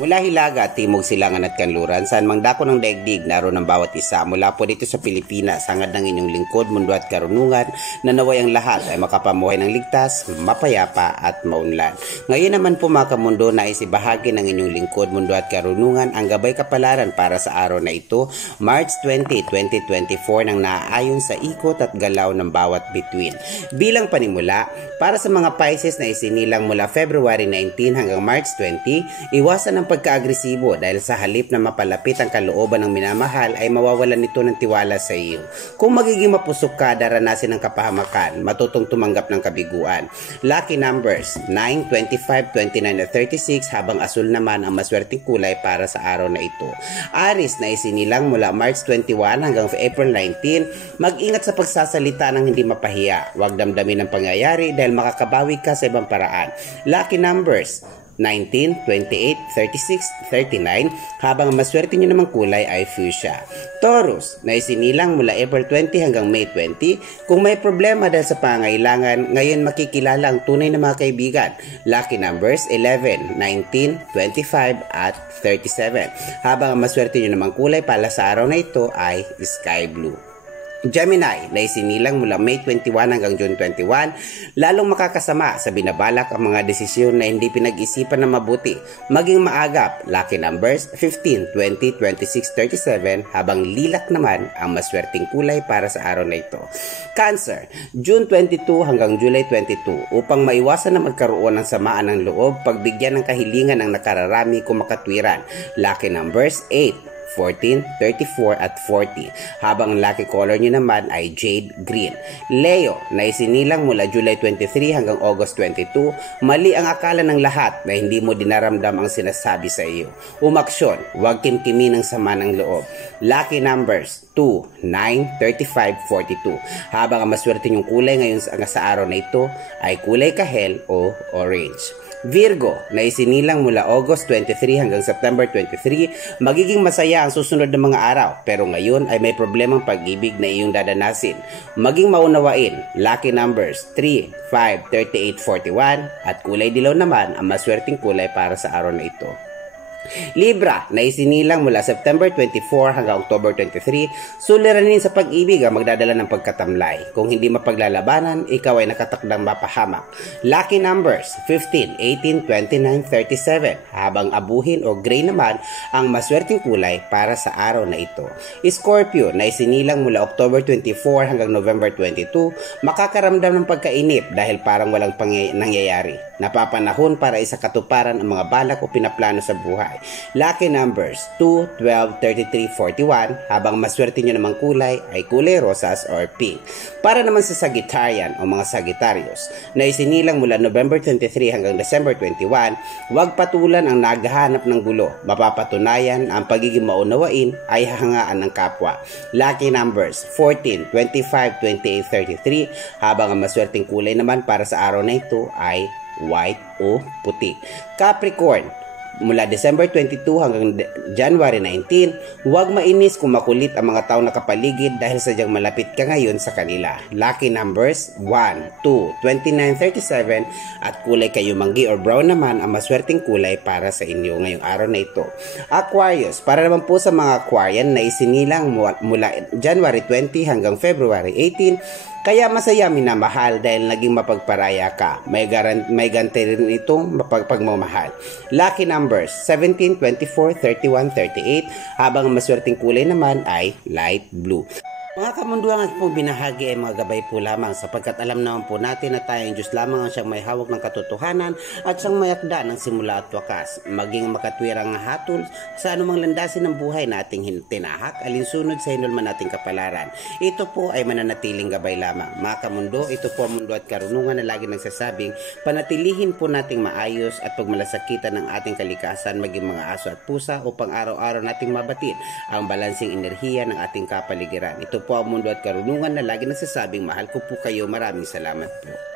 Mula Hilaga, Timog, Silangan at Kanluran, saan mang dako ng daigdig, naroon ang bawat isa. Mula po dito sa Pilipinas, hangad ng inyong lingkod, mundo at karunungan, na naway ang lahat ay makapamuhay ng ligtas, mapayapa at maunlad. Ngayon naman po mga kamundo, nais ibahagi ng inyong lingkod, mundo at karunungan, ang gabay kapalaran para sa araw na ito, March 20, 2024, nang naaayon sa ikot at galaw ng bawat bituin. Bilang panimula, para sa mga Pisces na isinilang mula February 19 hanggang March 20, iwasan ang pagka-agresibo dahil sa halip na mapalapit ang kalooban ng minamahal ay mawawalan nito ng tiwala sa iyo. Kung magiging mapusok ka, daranasin ng kapahamakan, matutong tumanggap ng kabiguan. Lucky numbers 9, 25, 29 at 36, habang asul naman ang maswerteng kulay para sa araw na ito. Aries na isinilang mula March 21 hanggang April 19, mag-ingat sa pagsasalita ng hindi mapahiya. Huwag damdamin ang pangyayari dahil makakabawi ka sa ibang paraan. Lucky numbers 19, 28, 36, 39, habang ang maswerte nyo namang kulay ay fuchsia. Taurus, na isinilang mula April 20 hanggang May 20, kung may problema dahil sa pangailangan, ngayon makikilala ang tunay na mga kaibigan. Lucky numbers 11, 19, 25, at 37, habang ang maswerte nyo namang kulay para sa araw na ito ay sky blue. Gemini, na isinilang mula May 21 hanggang June 21, lalong makakasama sa binabalak ang mga desisyon na hindi pinag-isipan na mabuti. Maging maagap, lucky numbers 15, 20, 26, 37, habang lilac naman ang maswerteng kulay para sa araw na ito. Cancer, June 22 hanggang July 22, upang maiwasan na magkaroon ng samaan ng loob, pagbigyan ng kahilingan ng nakararami kung makatwiran. Lucky numbers 8, 14, 34 at 40, habang ang lucky color nyo naman ay jade green. Leo, na isinilang mula July 23 hanggang August 22, mali ang akala ng lahat na hindi mo dinaramdam ang sinasabi sa iyo. Umaksyon, huwag kimkimi ng sama ng loob. Lucky numbers 2, 9, 35, 42, habang ang maswerte nyong kulay ngayon sa araw na ito ay kulay kahel o orange. Virgo, na isinilang mula August 23 hanggang September 23, magiging masaya ang susunod na mga araw, pero ngayon ay may problemang pag-ibig na iyong dadanasin. Maging maunawain. Lucky numbers 3, 5, 38, 41, at kulay dilaw naman ang maswerteng kulay para sa araw na ito. Libra, na isinilang mula September 24 hanggang October 23, suliranin sa pag-ibig ang magdadala ng pagkatamlay. Kung hindi mapaglalabanan, ikaw ay nakatakdang mapahamak. Lucky numbers 15, 18, 29, 37, habang abuhin o gray naman ang maswerteng kulay para sa araw na ito. Scorpio, na isinilang mula October 24 hanggang November 22, makakaramdam ng pagkainip dahil parang walang nangyayari. Napapanahon para isakatuparan ang mga balak o pinaplano sa buhay. Lucky numbers 2, 12, 33, 41, habang maswerte nyo namang kulay ay kulay rosas or pink. Para naman sa Sagittarian o mga Sagittarius, na isinilang mula November 23 hanggang December 21, huwag patulan ang naghahanap ng gulo. Mapapatunayan ang pagiging maunawain ay hahangaan ng kapwa. Lucky numbers 14, 25, 28, 33, habang ang maswerteng kulay naman para sa araw na ito ay white o puti. Capricorn, mula December 22 hanggang January 19, huwag mainis kung makulit ang mga tao nakapaligid dahil sadyang malapit ka ngayon sa kanila. Lucky numbers 1, 2, 29, 37, at kulay kayumanggi or brown naman ang maswerteng kulay para sa inyo ngayong araw na ito. Aquarius, para naman po sa mga Aquarian na isinilang mula January 20 hanggang February 18, kaya masaya minamahal dahil naging mapagparaya ka. May ganti rin itong mapagmamahal. Lucky numbers 17, 24, 31, 38, habang ang maswerteng kulay naman ay light blue. Mga kamunduang at pong binahagi ay mga gabay po lamang sapagkat alam naman po natin na tayong Diyos lamang ang siyang may hawak ng katotohanan at siyang may akda ng simula at wakas. Maging makatwirang hatol sa anumang landasin ng buhay na ating tinahak, alinsunod sa hinulman nating kapalaran. Ito po ay mananatiling gabay lamang. Mga kamundo, ito po ang mundo at karunungan na lagi nagsasabing panatilihin po nating maayos at pagmalasakitan ng ating kalikasan maging mga aso at pusa upang araw-araw nating mabatid ang balansing enerhiya ng ating kapaligiran. Ito po ang mundo at karunungan na lagi nagsasabing mahal ko po kayo. Maraming salamat po.